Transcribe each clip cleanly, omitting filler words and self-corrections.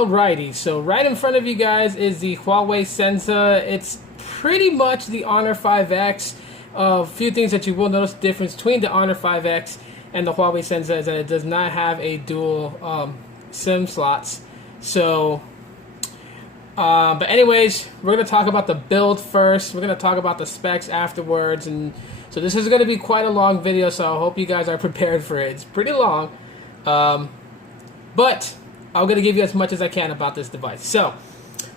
Alrighty, so right in front of you guys is the Huawei Sensa. It's pretty much the Honor 5X. A few things that you will notice the difference between the Honor 5X and the Huawei Sensa is that it does not have a dual SIM slots. So, but anyways, we're going to talk about the build first. We're going to talk about the specs afterwards. And so this is going to be quite a long video, so I hope you guys are prepared for it. It's pretty long, but I'm going to give you as much as I can about this device. So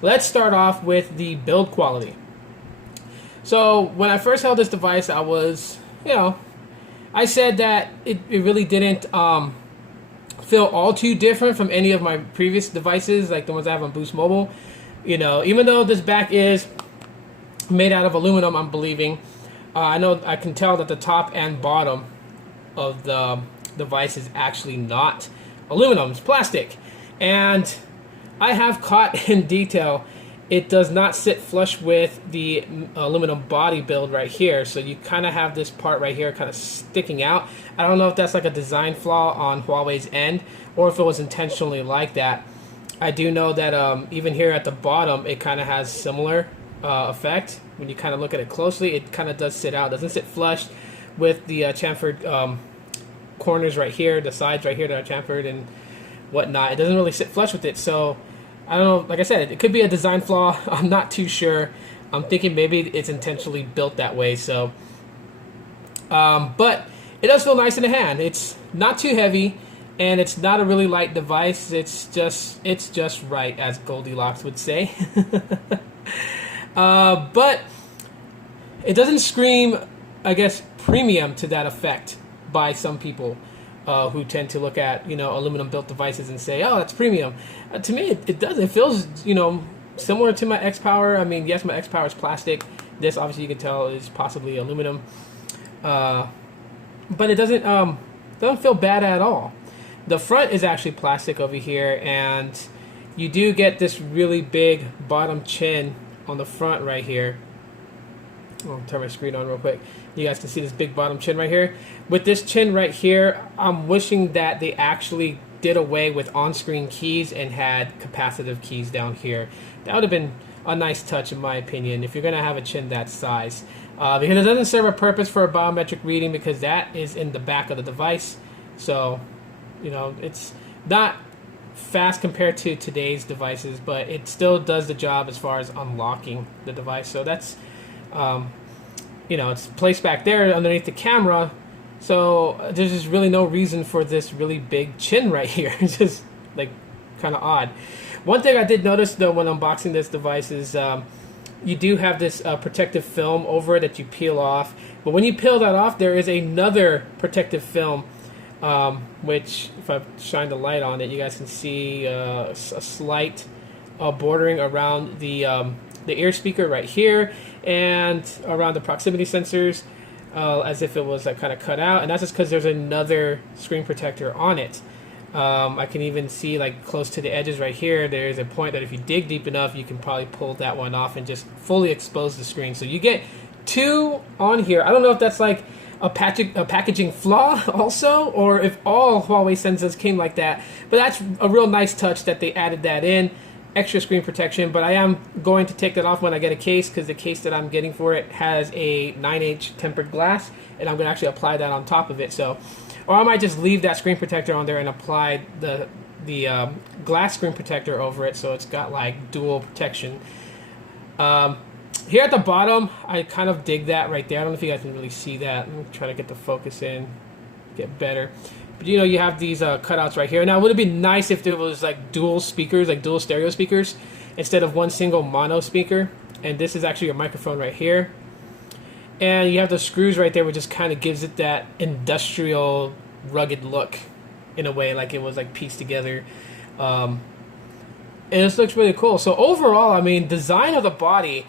let's start off with the build quality. So when I first held this device, I was, I said that it really didn't feel all too different from any of my previous devices, like the ones I have on Boost Mobile. Even though this back is made out of aluminum, I'm believing, I know I can tell that the top and bottom of the device is actually not aluminum, it's plastic. And I have caught in detail, it does not sit flush with the aluminum body build right here. So you kind of have this part right here kind of sticking out. I don't know if that's like a design flaw on Huawei's end or if it was intentionally like that. I do know that even here at the bottom, it kind of has similar effect. When you kind of look at it closely, it kind of does sit out. It doesn't sit flush with the chamfered corners right here, the sides right here that are chamfered and whatnot. It doesn't really sit flush with it. So I don't know, like I said, it could be a design flaw. I'm not too sure. I'm thinking maybe it's intentionally built that way. So, but it does feel nice in the hand. It's not too heavy, and it's not a really light device. It's just right, as Goldilocks would say. But it doesn't scream, I guess, premium to that effect by some people who tend to look at aluminum built devices and say, oh, that's premium. To me, it does. It feels similar to my X Power. I mean, yes, my X Power is plastic. This obviously you can tell is possibly aluminum, but it doesn't feel bad at all. The front is actually plastic over here, and you do get this really big bottom chin on the front right here. I'll turn my screen on real quick. You guys can see this big bottom chin right here. With this chin right here, I'm wishing that they actually did away with on-screen keys and had capacitive keys down here. That would have been a nice touch, in my opinion, if you're going to have a chin that size. Because it doesn't serve a purpose for a biometric reading, because that is in the back of the device. So, it's not fast compared to today's devices, but it still does the job as far as unlocking the device. So that's it's placed back there underneath the camera, so there's just really no reason for this really big chin right here. It's just like kind of odd. One thing I did notice though when unboxing this device is you do have this protective film over it that you peel off, but when you peel that off, there is another protective film which, if I shine the light on it, you guys can see a slight bordering around the ear speaker right here and around the proximity sensors, as if it was like kind of cut out, and that's just because there's another screen protector on it. I can even see like close to the edges right here, there's a point that if you dig deep enough, you can probably pull that one off and just fully expose the screen. So you get two on here. I don't know if that's like a packaging flaw also, or if all Huawei Sensas came like that, but that's a real nice touch that they added that in. Extra screen protection, but I am going to take that off when I get a case, because the case that I'm getting for it has a 9H tempered glass, and I'm going to actually apply that on top of it. So, or I might just leave that screen protector on there and apply the glass screen protector over it, so it's got like dual protection. Here at the bottom, I kind of dig that right there. I don't know if you guys can really see that. Let me try to get the focus in, get better. But you have these cutouts right here. Now, would it be nice if there was like dual speakers, like dual stereo speakers, instead of one single mono speaker? And this is actually your microphone right here. And you have the screws right there, which just kind of gives it that industrial, rugged look in a way, like it was like pieced together. And this looks really cool. So overall, I mean, design of the body,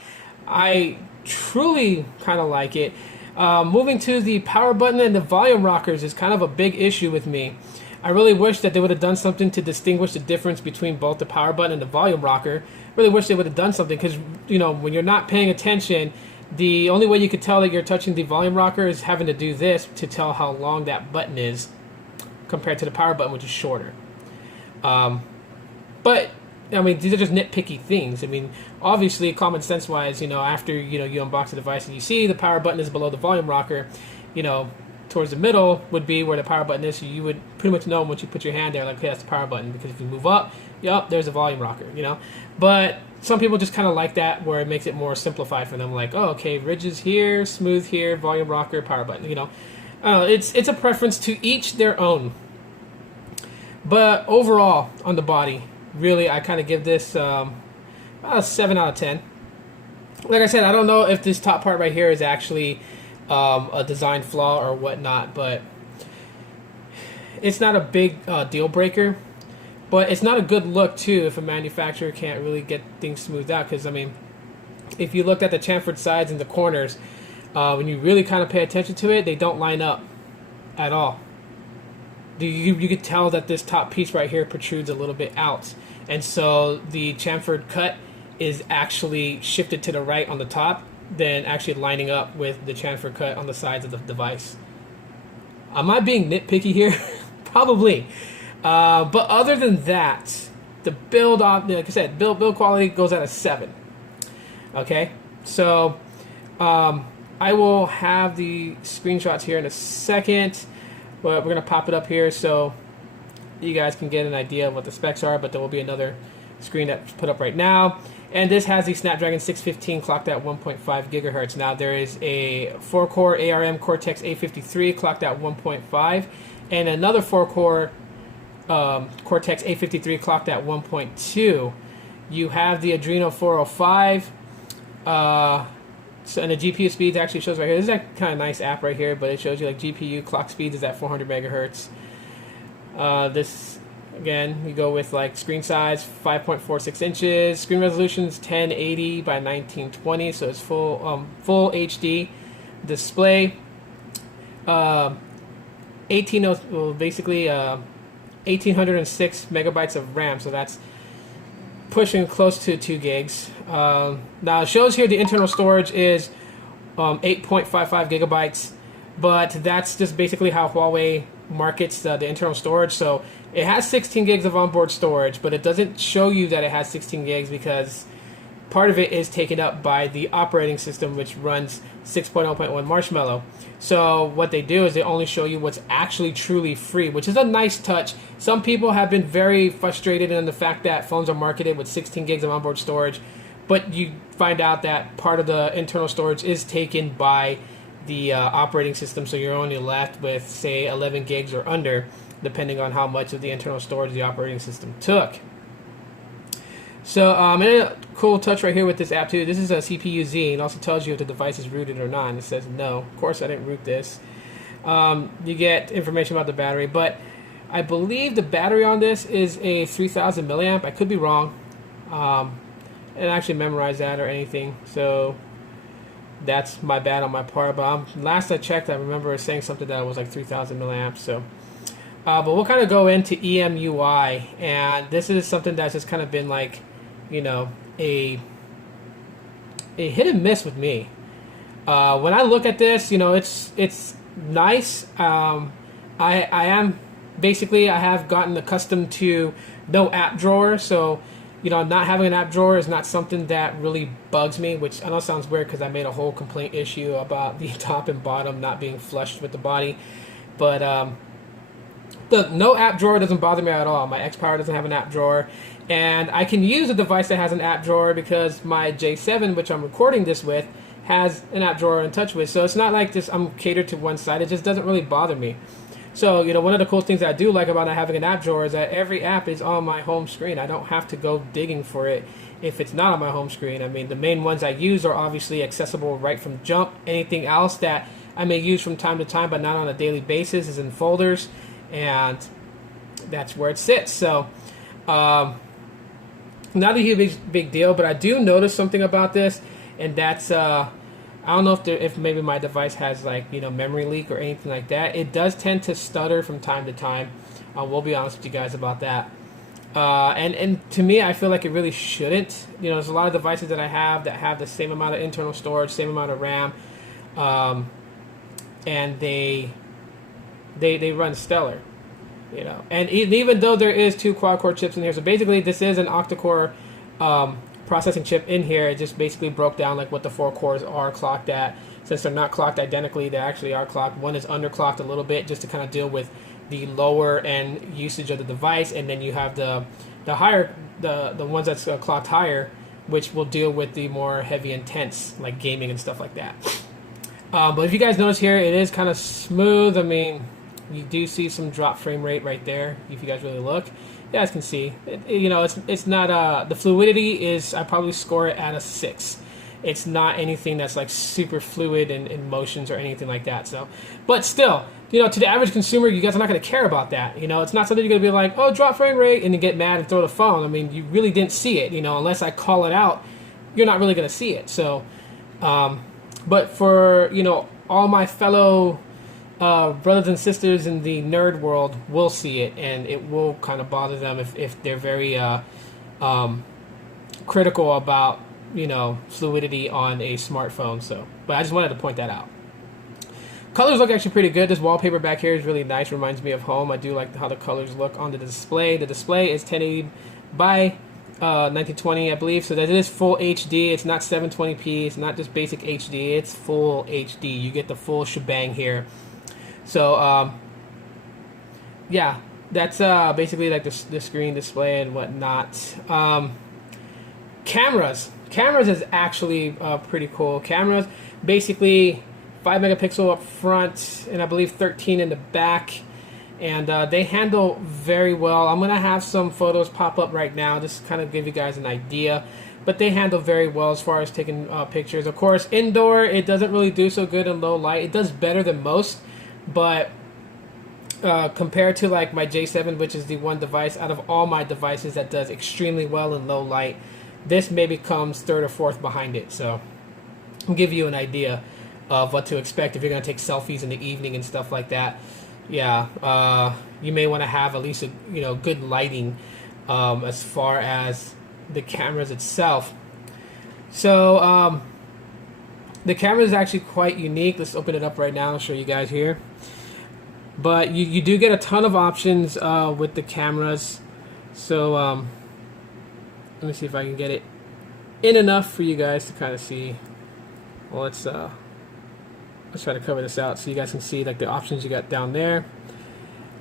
I truly kind of like it. Moving to the power button and the volume rockers is kind of a big issue with me. I really wish that they would have done something to distinguish the difference between both the power button and the volume rocker. Really wish they would have done something, because when you're not paying attention, the only way you could tell that you're touching the volume rocker is having to do this to tell how long that button is compared to the power button, which is shorter. But I mean, these are just nitpicky things. I mean, obviously, common sense wise, after you unbox the device and you see the power button is below the volume rocker, towards the middle would be where the power button is. So you would pretty much know once you put your hand there, like, okay, that's the power button. Because if you move up, yep, there's a volume rocker. But some people just kind of like that, where it makes it more simplified for them. Like, oh, okay, ridges here, smooth here, volume rocker, power button. It's a preference, to each their own. But overall, on the body, really, I kind of give this about a 7 out of 10. Like I said, I don't know if this top part right here is actually a design flaw or whatnot, but it's not a big deal breaker. But it's not a good look, too, if a manufacturer can't really get things smoothed out. Because, I mean, if you looked at the chamfered sides and the corners, when you really kind of pay attention to it, they don't line up at all. You could tell that this top piece right here protrudes a little bit out. And so the chamfered cut is actually shifted to the right on the top than actually lining up with the chamfered cut on the sides of the device. Am I being nitpicky here? Probably. But other than that, the build, like I said, build quality goes at a 7. Okay? So I will have the screenshots here in a second. But we're going to pop it up here so you guys can get an idea of what the specs are, but there will be another screen that's put up right now. And this has the Snapdragon 615 clocked at 1.5 gigahertz. Now, there is a 4-core ARM Cortex A53 clocked at 1.5, and another 4-core Cortex A53 clocked at 1.2. You have the Adreno 405, and the GPU speeds actually shows right here. This is a kind of nice app right here, but it shows you like GPU clock speeds is at 400 megahertz. This, again, you go with like screen size 5.46 inches. Screen resolution is 1080 by 1920, so it's full HD display. 1806 megabytes of RAM, so that's pushing close to 2 gigs. Now it shows here the internal storage is 8.55 gigabytes, but that's just basically how Huawei markets the internal storage. So it has 16 gigs of onboard storage, but it doesn't show you that it has 16 gigs because part of it is taken up by the operating system, which runs 6.0.1 Marshmallow. So what they do is they only show you what's actually truly free, which is a nice touch. Some people have been very frustrated in the fact that phones are marketed with 16 gigs of onboard storage, but you find out that part of the internal storage is taken by the operating system, so you're only left with, say, 11 gigs or under, depending on how much of the internal storage the operating system took. So, and a cool touch right here with this app too. This is a CPU Z, and also tells you if the device is rooted or not. And it says no. Of course, I didn't root this. You get information about the battery, but I believe the battery on this is a 3000 milliamp. I could be wrong. I didn't actually memorize that or anything, so that's my bad on my part. But last I checked, I remember saying something that was like 3000 milliamps. So. But we'll kind of go into EMUI, and this is something that's just kind of been like, a hit and miss with me. When I look at this, it's nice. I am basically, I have gotten accustomed to no app drawer, so not having an app drawer is not something that really bugs me, which I know sounds weird because I made a whole complaint issue about the top and bottom not being flushed with the body, but the no app drawer doesn't bother me at all. My X-Power doesn't have an app drawer, and I can use a device that has an app drawer because my J7, which I'm recording this with, has an app drawer and touch with. So it's not like this I'm catered to one side. It just doesn't really bother me. So one of the cool things I do like about not having an app drawer is that every app is on my home screen. I don't have to go digging for it if it's not on my home screen. I mean, the main ones I use are obviously accessible right from jump. Anything else that I may use from time to time but not on a daily basis is in folders, and that's where it sits. So not a huge big deal, but I do notice something about this, and that's I don't know if maybe my device has like memory leak or anything like that. It does tend to stutter from time to time. We'll be honest with you guys about that. And to me, I feel like it really shouldn't. There's a lot of devices that I have that have the same amount of internal storage, same amount of RAM, and they run stellar. you know. And even though there is 2 quad-core chips in here, so basically this is an octa-core processing chip in here. It just basically broke down like what the 4 cores are clocked at. Since they're not clocked identically, they actually are clocked. One is underclocked a little bit just to kind of deal with the lower end usage of the device, and then you have the higher the ones that's clocked higher, which will deal with the more heavy intense like gaming and stuff like that. But if you guys notice here, it is kind of smooth. I mean, you do see some drop frame rate right there if you guys really look. You guys can see you know, it's not the fluidity is, I probably score it at a 6. It's not anything that's like super fluid in motions or anything like that. So, but still, you know, to the average consumer, you guys are not going to care about that. You know, it's not something you're going to be like, oh, drop frame rate, and then get mad and throw the phone. I mean, you really didn't see it. You know, unless I call it out, you're not really going to see it. So, but for, you know, all my fellow brothers and sisters in the nerd world will see it, and it will kind of bother them if they're very critical about, you know, fluidity on a smartphone. So, but I just wanted to point that out. Colors look actually pretty good. This wallpaper back here is really nice. Reminds me of home. I do like how the colors look on the display. The display is 1080 by 1920, I believe. So that it is full HD. It's not 720p. It's not just basic HD. It's full HD. You get the full shebang here. So, yeah, that's basically like the screen display and whatnot. Cameras is actually pretty cool. Cameras, basically 5 megapixel up front and I believe 13 in the back, and they handle very well. I'm gonna have some photos pop up right now just to kind of give you guys an idea, but they handle very well as far as taking pictures. Of course, indoor it doesn't really do so good in low light. It does better than most, but compared to like my J7, which is the one device out of all my devices that does extremely well in low light, this maybe comes 3rd or 4th behind it. So I'll give you an idea of what to expect if you're going to take selfies in the evening and stuff like that. Yeah, you may want to have at least a, you know, good lighting as far as the cameras itself. So the camera is actually quite unique. Let's open it up right now and show you guys here. But you do get a ton of options with the cameras. So let me see if I can get it in enough for you guys to kind of see. Well, let's try to cover this out so you guys can see like the options you got down there.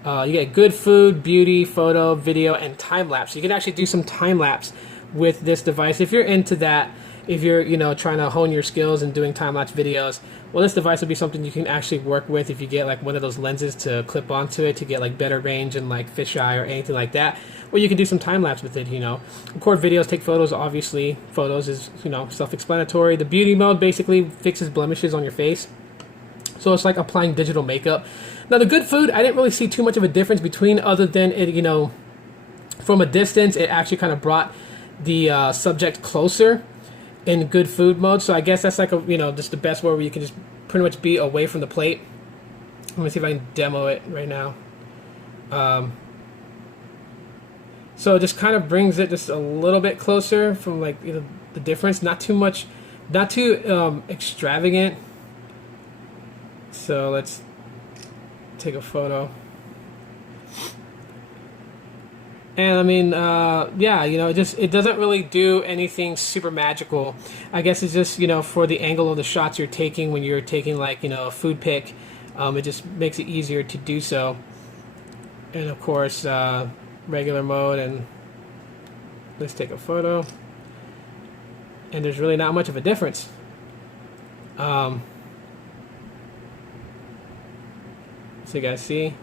You get good food, beauty, photo, video, and time lapse. You can actually do some time lapse with this device if you're into that. If you're, you know, trying to hone your skills and doing time lapse videos, well, this device will be something you can actually work with if you get like one of those lenses to clip onto it to get like better range and like fisheye or anything like that. Or you can do some time lapse with it, you know. Record videos, take photos. Obviously, photos is, you know, self-explanatory. The beauty mode basically fixes blemishes on your face. So it's like applying digital makeup. Now the good food, I didn't really see too much of a difference between, other than it, you know, from a distance, it actually kind of brought the subject closer in good food mode. So I guess that's like a, you know, just the best way where you can just pretty much be away from the plate. Let me see if I can demo it right now. So it just kind of brings it just a little bit closer from like, you know, the difference. Not too much, not too extravagant. So let's take a photo. And I mean, yeah, you know, it doesn't really do anything super magical. I guess it's just, you know, for the angle of the shots you're taking when you're taking like, you know, a food pic, it just makes it easier to do so. And of course, regular mode, and let's take a photo. And there's really not much of a difference. So you guys see.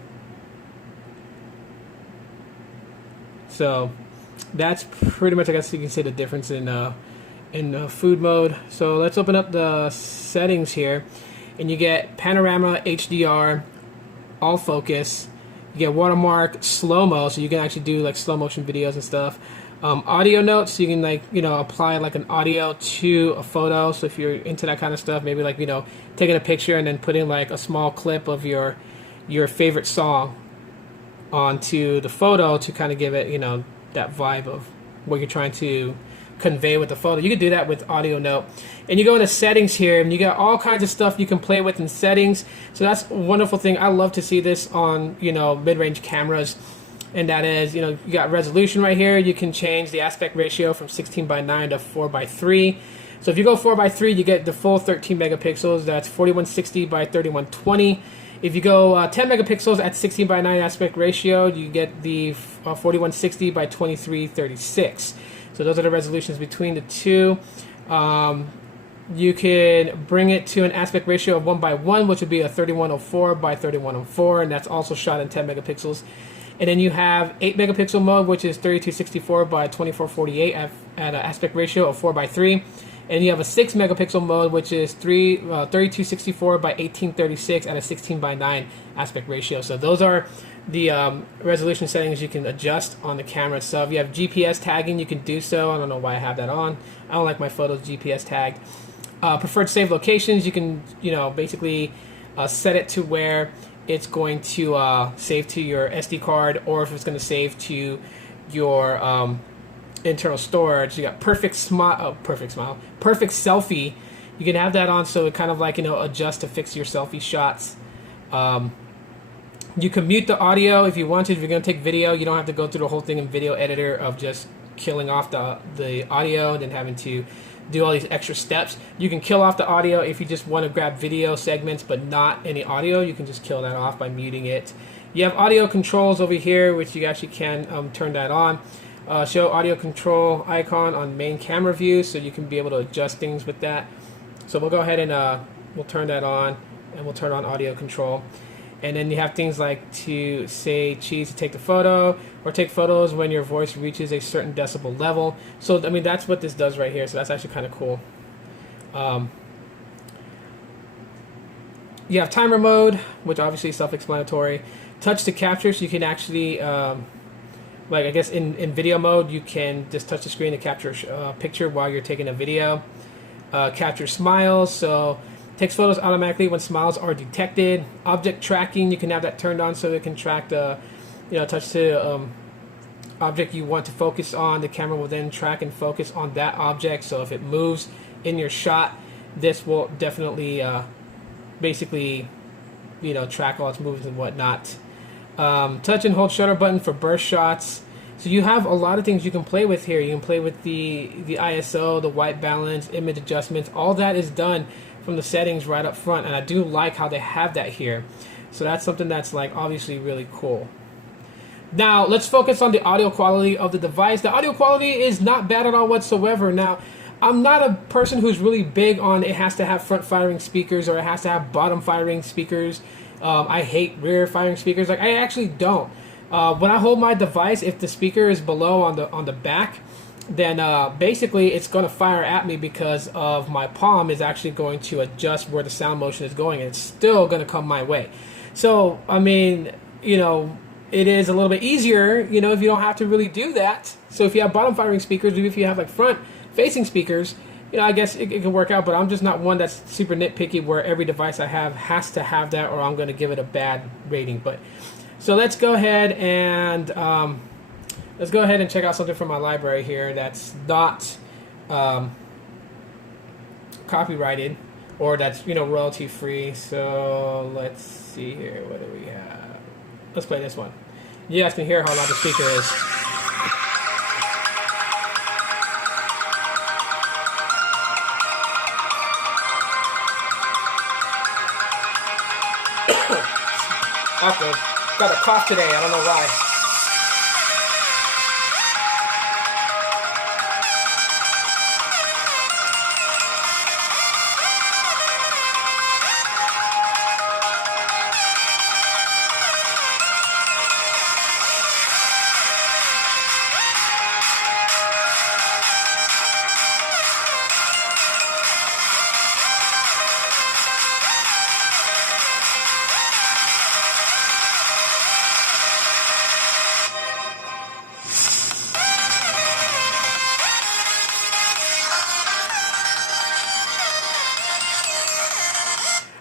So that's pretty much, I guess you can see the difference in food mode. So let's open up the settings here, and you get panorama, HDR, all focus. You get watermark, slow-mo, so you can actually do like slow motion videos and stuff. Audio notes, so you can like, you know, apply like an audio to a photo. So if you're into that kind of stuff, maybe like, you know, taking a picture and then putting like a small clip of your favorite song onto the photo to kind of give it, you know, that vibe of what you're trying to convey with the photo. You can do that with audio note. And you go into settings here, and you got all kinds of stuff you can play with in settings. So that's a wonderful thing. I love to see this on, you know, mid-range cameras. And that is, you know, you got resolution right here. You can change the aspect ratio from 16:9 to 4:3. So if you go 4:3, you get the full 13 megapixels. That's 4160 by 3120. If you go 10 megapixels at 16:9 aspect ratio, you get the 4160 by 2336. So those are the resolutions between the two. You can bring it to an aspect ratio of 1:1, which would be a 3104 by 3104, and that's also shot in 10 megapixels. And then you have 8 megapixel mode, which is 3264 by 2448 at an aspect ratio of 4:3. And you have a 6 megapixel mode, which is 3264 by 1836 at a 16:9 aspect ratio. So those are the resolution settings you can adjust on the camera itself. You have GPS tagging, you can do so. I don't know why I have that on. I don't like my photos GPS tagged. Preferred save locations, you can, you know, basically set it to where it's going to save to your SD card, or if it's going to save to your internal storage. You got perfect selfie. You can have that on, so it kind of like, you know, adjust to fix your selfie shots. You can mute the audio if you want to. If you're going to take video, you don't have to go through the whole thing in Video Editor of just killing off the audio and then having to do all these extra steps. You can kill off the audio if you just want to grab video segments but not any audio. You can just kill that off by muting it. You have audio controls over here, which you actually can turn that on. Show audio control icon on main camera view, so you can be able to adjust things with that. So we'll go ahead and we'll turn that on, and we'll turn on audio control. And then you have things like to say choose to take the photo, or take photos when your voice reaches a certain decibel level. So I mean, that's what this does right here. So that's actually kind of cool. You have timer mode, which obviously is self-explanatory. Touch to capture, so you can actually like, I guess in video mode, you can just touch the screen to capture a picture while you're taking a video. Capture smiles, so takes photos automatically when smiles are detected. Object tracking, you can have that turned on so it can track the, you know, touch to object you want to focus on. The camera will then track and focus on that object. So if it moves in your shot, this will definitely basically, you know, track all its movements and whatnot. Touch and hold shutter button for burst shots. So you have a lot of things you can play with here. You can play with the ISO, the white balance, image adjustments. All that is done from the settings right up front, and I do like how they have that here. So that's something that's like obviously really cool. Now let's focus on the audio quality of the device. The audio quality is not bad at all whatsoever. Now, I'm not a person who's really big on it has to have front firing speakers or it has to have bottom firing speakers. I hate rear firing speakers. Like, I actually don't. When I hold my device, if the speaker is below on the back, then basically it's going to fire at me because of my palm is actually going to adjust where the sound motion is going, and it's still going to come my way. So, I mean, you know, it is a little bit easier, you know, if you don't have to really do that. So if you have bottom firing speakers, or if you have like front facing speakers, you know, I guess it can work out, but I'm just not one that's super nitpicky where every device I have has to have that or I'm going to give it a bad rating. But so let's go ahead and check out something from my library here that's not copyrighted or that's, you know, royalty free. So let's see here. What do we have? Let's play this one. You guys can hear how loud the speaker is. Awkward. Got a cough today. I don't know why.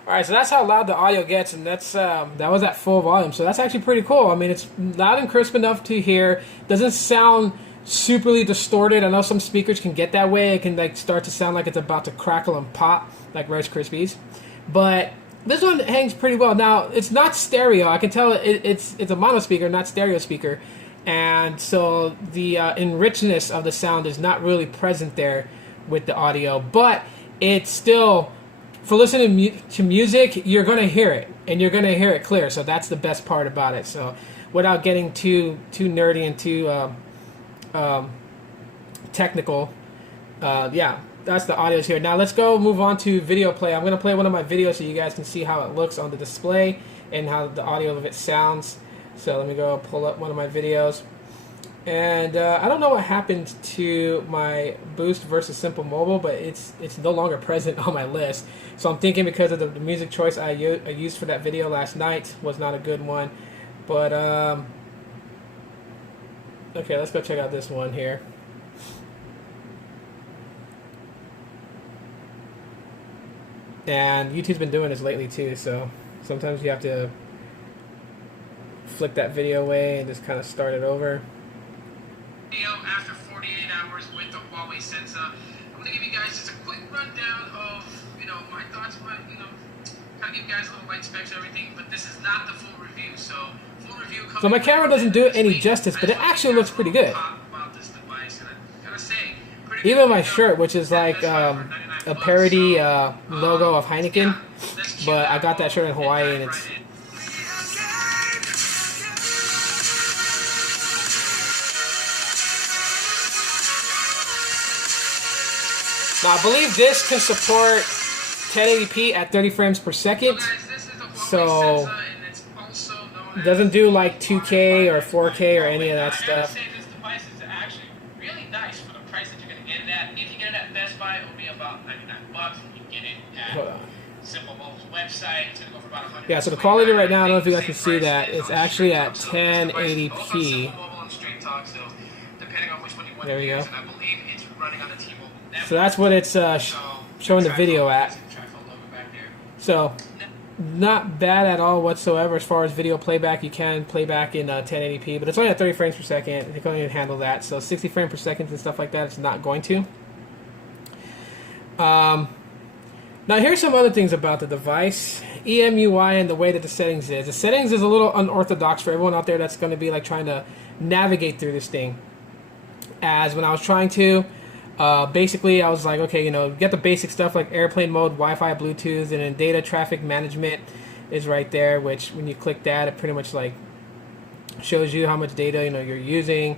Alright, so that's how loud the audio gets, and that's that was at full volume, so that's actually pretty cool. I mean, it's loud and crisp enough to hear. Doesn't sound superly distorted. I know some speakers can get that way. It can like start to sound like it's about to crackle and pop like Rice Krispies, but this one hangs pretty well. Now it's not stereo. I can tell it's a mono speaker, not stereo speaker, and so the enrichedness of the sound is not really present there with the audio. But it's still, for listening to music, you're gonna hear it, and you're gonna hear it clear. So that's the best part about it. So without getting too nerdy and too technical, yeah, that's the audios here. Now let's go move on to video play. I'm going to play one of my videos so you guys can see how it looks on the display and how the audio of it sounds. So let me go pull up one of my videos. And I don't know what happened to my Boost versus Simple Mobile, but it's no longer present on my list. So I'm thinking because of the music choice I used for that video last night was not a good one. But okay, let's go check out this one here. And YouTube's been doing this lately too, so sometimes you have to flick that video away and just kind of start it over. Video after 48 hours with the Huawei Sensa. I'm going to give you guys just a quick rundown of, my thoughts, kind of give you guys a little light specs and everything, but this is not the full review, so full review. So my camera doesn't do it any justice, but it actually looks pretty good. Even my shirt, which is like a parody logo of Heineken, but I got that shirt in Hawaii, and it's... Now I believe this can support 1080p at 30 frames per second, so it doesn't do like 2K or 4K or any of that stuff. If you get it at Best Buy, it will be about $99. You can get it at Simple Mobile's website. It's going to go for about $100. Yeah, so the quality right now, I don't know if you guys can see that, it's actually at 1080p. There we go. So that's what it's showing the video at. So not bad at all whatsoever as far as video playback. You can play back in 1080p, but it's only at 30 frames per second. It can't even handle that. So 60 frames per second and stuff like that, it's not going to. Now here's some other things about the device. EMUI and the way that the settings is. The settings is a little unorthodox for everyone out there that's going to be like trying to navigate through this thing. As when I was trying to, basically I was like, okay, get the basic stuff like airplane mode, Wi-Fi, Bluetooth, and then data traffic management is right there, which when you click that, it pretty much like shows you how much data you're using,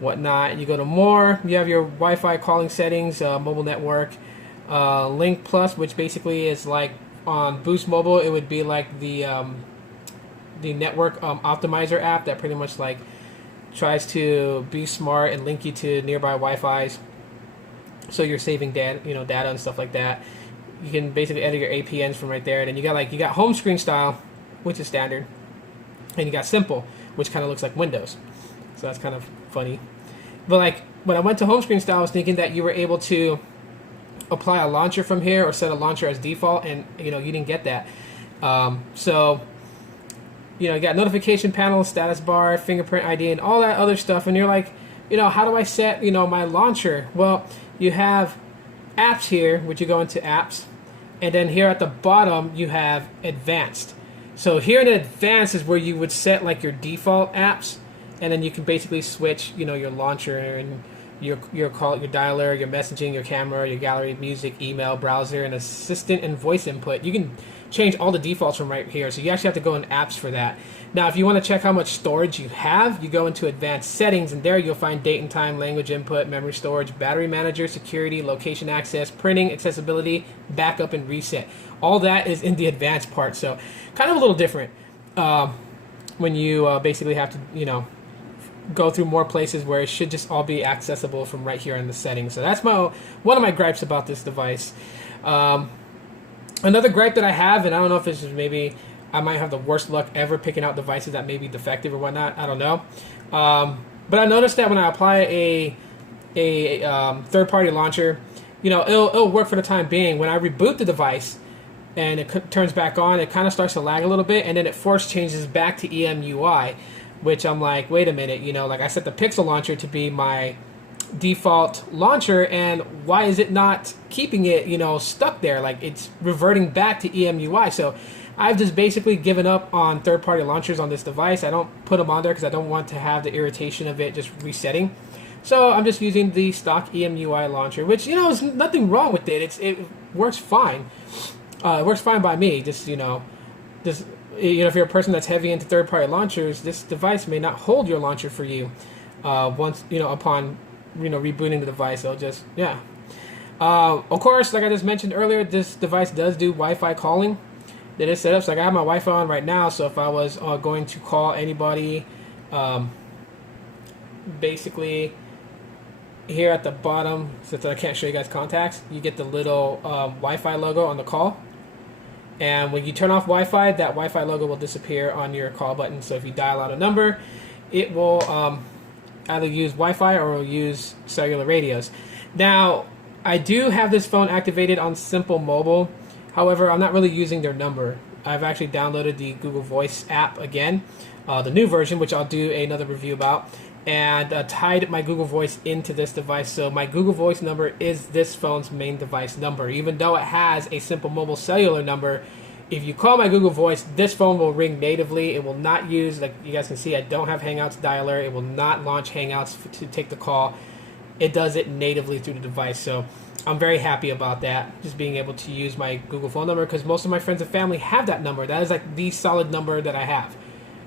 whatnot. And you go to more, you have your Wi-Fi calling settings, mobile network, Link Plus, which basically is like on Boost Mobile, it would be like the network optimizer app that pretty much like tries to be smart and link you to nearby Wi-Fi's, so you're saving data and stuff like that. You can basically edit your APNs from right there. And then you got home screen style, which is standard, and you got simple, which kind of looks like Windows. So that's kind of funny. But like when I went to home screen style, I was thinking that you were able to apply a launcher from here or set a launcher as default, and you didn't get that. So you got notification panel, status bar, fingerprint ID, and all that other stuff. And you're like, how do I set my launcher? Well, you have apps here, which you go into apps, and then here at the bottom you have advanced. So here in advanced is where you would set like your default apps, and then you can basically switch your launcher and your call, your dialer, your messaging, your camera, your gallery, music, email, browser, and assistant and voice input. You can change all the defaults from right here, so you actually have to go in apps for that. Now if you want to check how much storage you have, you go into advanced settings, and there you'll find date and time, language input, memory storage, battery manager, security, location access, printing, accessibility, backup, and reset. All that is in the advanced part, so kind of a little different when you basically have to go through more places where it should just all be accessible from right here in the settings. So that's one of my gripes about this device. Another gripe that I have, and I don't know if this is maybe I might have the worst luck ever picking out devices that may be defective or whatnot. I don't know. But I noticed that when I apply a third-party launcher, it'll work for the time being. When I reboot the device and it turns back on, it kind of starts to lag a little bit, and then it force changes back to EMUI. which I'm like, wait a minute, you know, like I set the Pixel launcher to be my default launcher, and why is it not keeping it, you know, stuck there? Like it's reverting back to EMUI. So I've just basically given up on third-party launchers on this device. I don't put them on there because I don't want to have the irritation of it just resetting. So I'm just using the stock EMUI launcher, which, you know, is nothing wrong with it. It works fine. It works fine by me. Just, you know, if you're a person that's heavy into third-party launchers, this device may not hold your launcher for you once, you know, upon, you know, rebooting the device. It'll just, yeah. Of course, like I just mentioned earlier, this device does do Wi-Fi calling. That is set up. So like I have my Wi-Fi on right now, so if I was going to call anybody, basically here at the bottom, since I can't show you guys contacts, you get the little Wi-Fi logo on the call. And when you turn off Wi-Fi, that Wi-Fi logo will disappear on your call button. So if you dial out a number, it will either use Wi-Fi or will use cellular radios. Now, I do have this phone activated on Simple Mobile. However, I'm not really using their number. I've actually downloaded the Google Voice app again, the new version, which I'll do another review about, and tied my Google Voice into this device. So my Google Voice number is this phone's main device number. Even though it has a Simple Mobile cellular number, if you call my Google Voice, this phone will ring natively. It will not use, like you guys can see, I don't have Hangouts dialer. It will not launch Hangouts to take the call. It does it natively through the device. So I'm very happy about that, just being able to use my Google phone number, because most of my friends and family have that number. That is like the solid number that I have.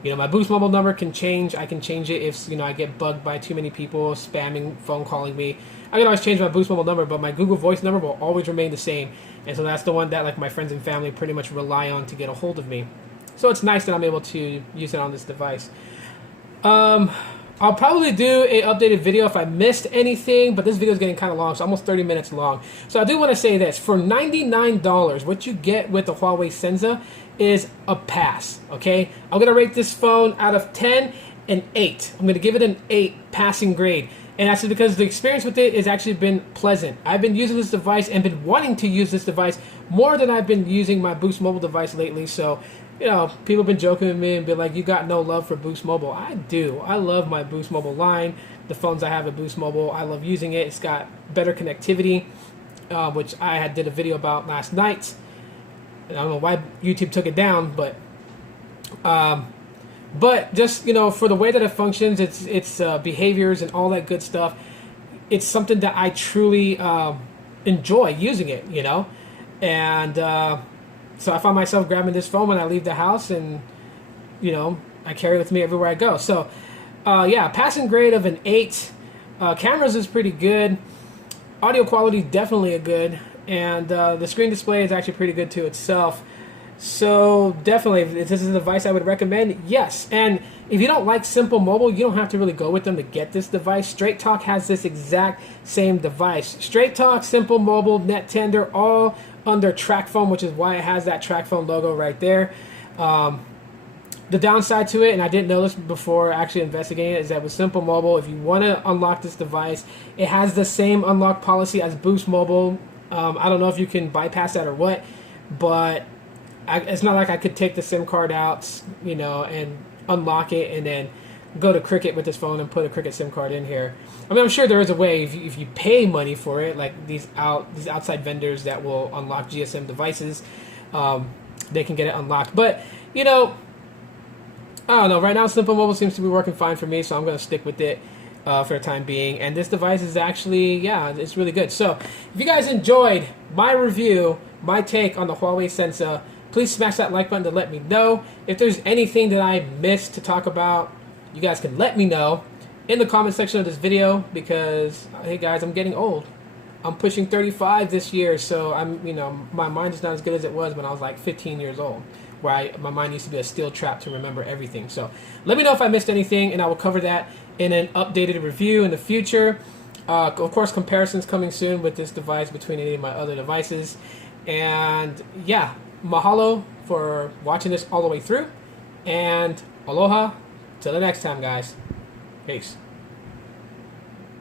You know, my Boost Mobile number can change. I can change it if, you know, I get bugged by too many people spamming, phone calling me. I can always change my Boost Mobile number, but my Google Voice number will always remain the same. And so that's the one that like my friends and family pretty much rely on to get a hold of me. So it's nice that I'm able to use it on this device. I'll probably do an updated video if I missed anything, but this video is getting kind of long, so almost 30 minutes long. So I do want to say this. For $99, what you get with the Huawei Sensa is a pass, okay? I'm going to rate this phone out of 10 an 8. I'm going to give it an 8 passing grade. And that's because the experience with it has actually been pleasant. I've been using this device and been wanting to use this device more than I've been using my Boost Mobile device lately. So, you know, people have been joking with me and be like, you got no love for Boost Mobile. I do. I love my Boost Mobile line. The phones I have at Boost Mobile, I love using it. It's got better connectivity, which I did a video about last night. I don't know why YouTube took it down, but just, you know, for the way that it functions, its behaviors and all that good stuff, it's something that I truly enjoy using it, you know. And so I find myself grabbing this phone when I leave the house, and, you know, I carry it with me everywhere I go. So, yeah, passing grade of an 8. Cameras is pretty good. Audio quality definitely a good. And the screen display is actually pretty good to itself. So definitely, if this is a device I would recommend, yes. And if you don't like Simple Mobile, you don't have to really go with them to get this device. Straight Talk has this exact same device. Straight Talk, Simple Mobile, NetTender, all under TrackPhone, which is why it has that TrackPhone logo right there. The downside to it, and I didn't know this before actually investigating it, is that with Simple Mobile, if you want to unlock this device, it has the same unlock policy as Boost Mobile. I don't know if you can bypass that or what, but it's not like I could take the SIM card out, you know, and unlock it and then go to Cricket with this phone and put a Cricket SIM card in here. I mean, I'm sure there is a way if you pay money for it, like these outside vendors that will unlock GSM devices, they can get it unlocked. But, you know, I don't know. Right now, Simple Mobile seems to be working fine for me, so I'm going to stick with it for the time being. And this device is actually, yeah, it's really good. So if you guys enjoyed my review, my take on the Huawei Sensa, please smash that like button to let me know. If there's anything that I missed to talk about, you guys can let me know in the comment section of this video, because, hey guys, I'm getting old. I'm pushing 35 this year, so I'm, you know, my mind is not as good as it was when I was like 15 years old, where my mind used to be a steel trap to remember everything. So let me know if I missed anything, and I will cover that in an updated review in the future. Of course, comparisons coming soon with this device between any of my other devices. And yeah, mahalo for watching this all the way through, and aloha till the next time, guys. Peace.